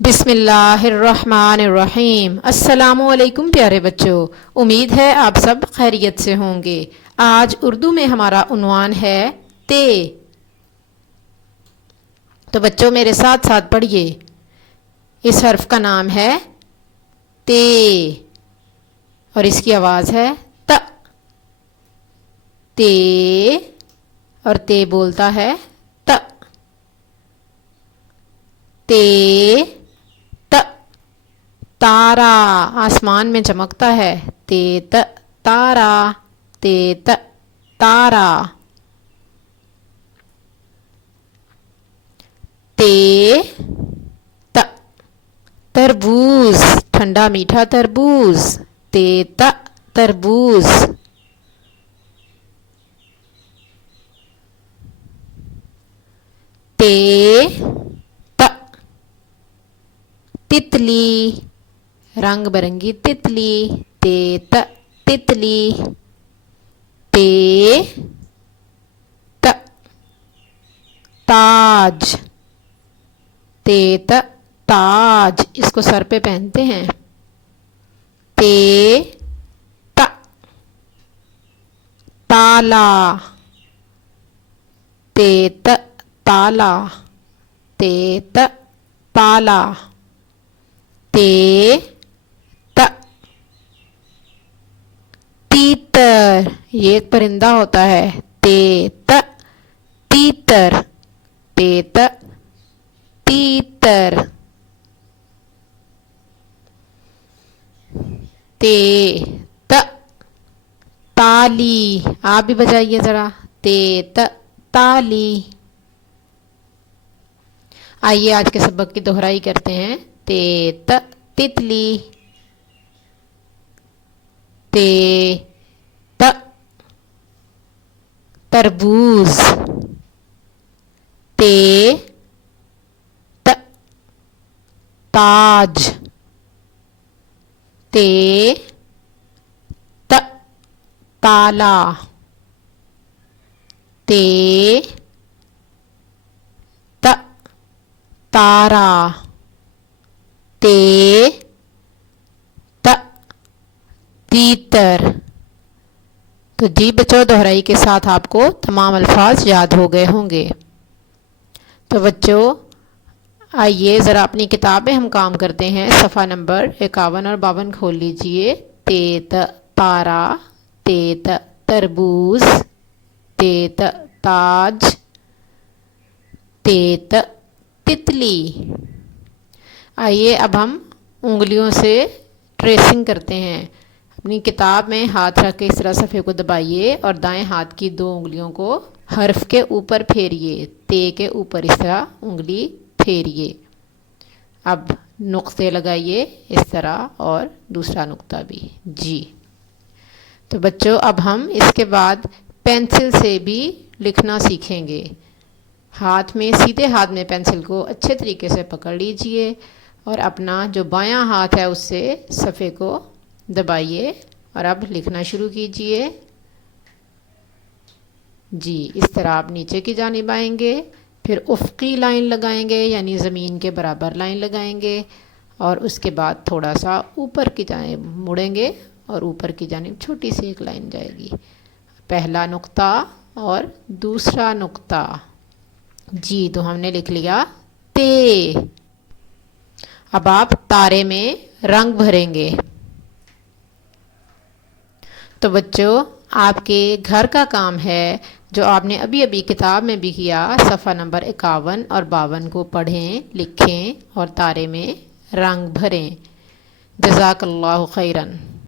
بسم اللہ الرحمن الرحیم۔ السلام علیکم پیارے بچوں، امید ہے آپ سب خیریت سے ہوں گے۔ آج اردو میں ہمارا عنوان ہے تے۔ تو بچوں میرے ساتھ ساتھ پڑھیے۔ اس حرف کا نام ہے تے اور اس کی آواز ہے ت۔ تے اور تے بولتا ہے ت۔ تے تارا آسمان میں چمکتا ہے، تیت تارا، تیت تارا۔ تے تربوز، ٹھنڈا میٹھا تربوز، تیت تربوز۔ تے تتلی، رنگ برنگی تتلی، تیت تتلی۔ تے تاج، تیت تاج، اس کو سر پہ پہنتے ہیں۔ تے تالا، تیت تالا، تیت تالا۔ تے تیتر، یہ ایک پرندہ ہوتا ہے، تیت تیتر، تیت تیتر۔ تے تالی، آپ بھی بجائیے ذرا، تیت تالی۔ آئیے آج کے سبق کی دہرائی کرتے ہیں۔ تیت تتلی، تے تربوز، تے تاج، تے تالا، تے تارا، تے تیتر۔ تو جی بچوں، دہرائی کے ساتھ آپ کو تمام الفاظ یاد ہو گئے ہوں گے۔ تو بچوں آئیے ذرا اپنی کتاب میں ہم کام کرتے ہیں۔ صفحہ نمبر 51 اور 52 کھول لیجئے۔ تیت تارا، تیت تربوز، تیت تاج، تیت تتلی۔ آئیے اب ہم انگلیوں سے ٹریسنگ کرتے ہیں۔ اپنی کتاب میں ہاتھ رکھ کے اس طرح صفحے کو دبائیے اور دائیں ہاتھ کی 2 انگلیوں کو حرف کے اوپر پھیریے، تے کے اوپر اس طرح انگلی پھیریے۔ اب نقطے لگائیے اس طرح اور دوسرا نقطہ بھی، جی۔ تو بچوں اب ہم اس کے بعد پینسل سے بھی لکھنا سیکھیں گے۔ ہاتھ میں، سیدھے ہاتھ میں پینسل کو اچھے طریقے سے پکڑ لیجئے اور اپنا جو بایاں ہاتھ ہے اس سے صفحے کو دبائیے اور اب لکھنا شروع کیجئے۔ جی اس طرح آپ نیچے کی جانب آئیں گے، پھر افقی لائن لگائیں گے، یعنی زمین کے برابر لائن لگائیں گے، اور اس کے بعد تھوڑا سا اوپر کی جانب مڑیں گے اور اوپر کی جانب چھوٹی سی ایک لائن جائے گی۔ پہلا نقطہ اور دوسرا نقطہ، جی تو ہم نے لکھ لیا تے۔ اب آپ تارے میں رنگ بھریں گے۔ تو بچوں آپ کے گھر کا کام ہے جو آپ نے ابھی کتاب میں بھی کیا، صفحہ نمبر 51 اور 52 کو پڑھیں، لکھیں اور تارے میں رنگ بھریں۔ جزاک اللہ خیراً۔